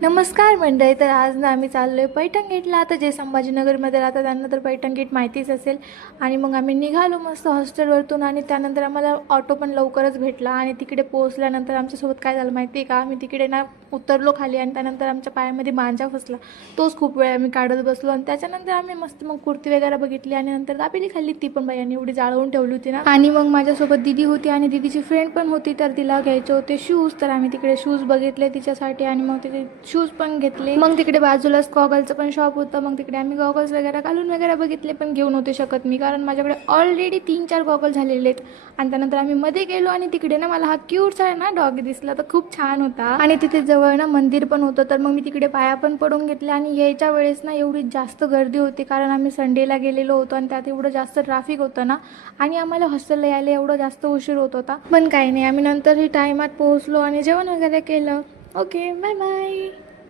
नमस्कार मंडळी. तर आज ना आम्ही चाललो आहे पैठण गेटला. आता जे संभाजीनगरमध्ये राहतात त्यांना तर पैठण गेट माहितीच असेल. आणि मग आम्ही निघालो मस्त हॉस्टेलवरतून आणि त्यानंतर आम्हाला ऑटो पण लवकरच भेटला. आणि तिकडे पोहोचल्यानंतर आमच्यासोबत काय झालं माहिती आहे का, आम्ही तिकडे ना उतरलो खाली आणि त्यानंतर आमच्या पायामध्ये मांजा फसला. तोच खूप वेळ आम्ही काढत बसलो आणि त्याच्यानंतर आम्ही मस्त मग कुर्ती वगैरे बघितली आणि नंतर दाबेली खाल्ली. ती पण बाईंनी एवढी जाळवून ठेवली होती ना. आणि मग माझ्यासोबत दिदी होती आणि दिदीची फ्रेंड पण होती, तर तिला घ्यायचे होते शूज. तर आम्ही तिकडे शूज बघितले तिच्यासाठी आणि मग तिचे शूज पण घेतले. मग तिकडे बाजूलाच गॉगलचं पण शॉप होतं. मग तिकडे आम्ही गॉगल्स वगैरे घालून वगैरे बघितले, पण घेऊ नव्हते शकत मी, कारण माझ्याकडे ऑलरेडी 3-4 गॉगल झालेले आहेत. आणि त्यानंतर आम्ही मध्ये गेलो आणि तिकडे ना मला हा क्यूटचा आहे ना डॉग दिसला, तर खूप छान होता. आणि तिथे जवळ ना मंदिर पण होतं, तर मग मी तिकडे पाया पण पडून घेतले. आणि यायच्या वेळेस ना एवढी जास्त गर्दी होती, कारण आम्ही संडेला गेलेलो होतो आणि त्यात एवढं जास्त ट्रॅफिक होतं ना, आणि आम्हाला हॉस्टेलला यायला एवढं जास्त उशीर होत होता. पण काही नाही, आम्ही नंतरही टायमात पोहोचलो आणि जेवण वगैरे केलं. Okay, bye bye.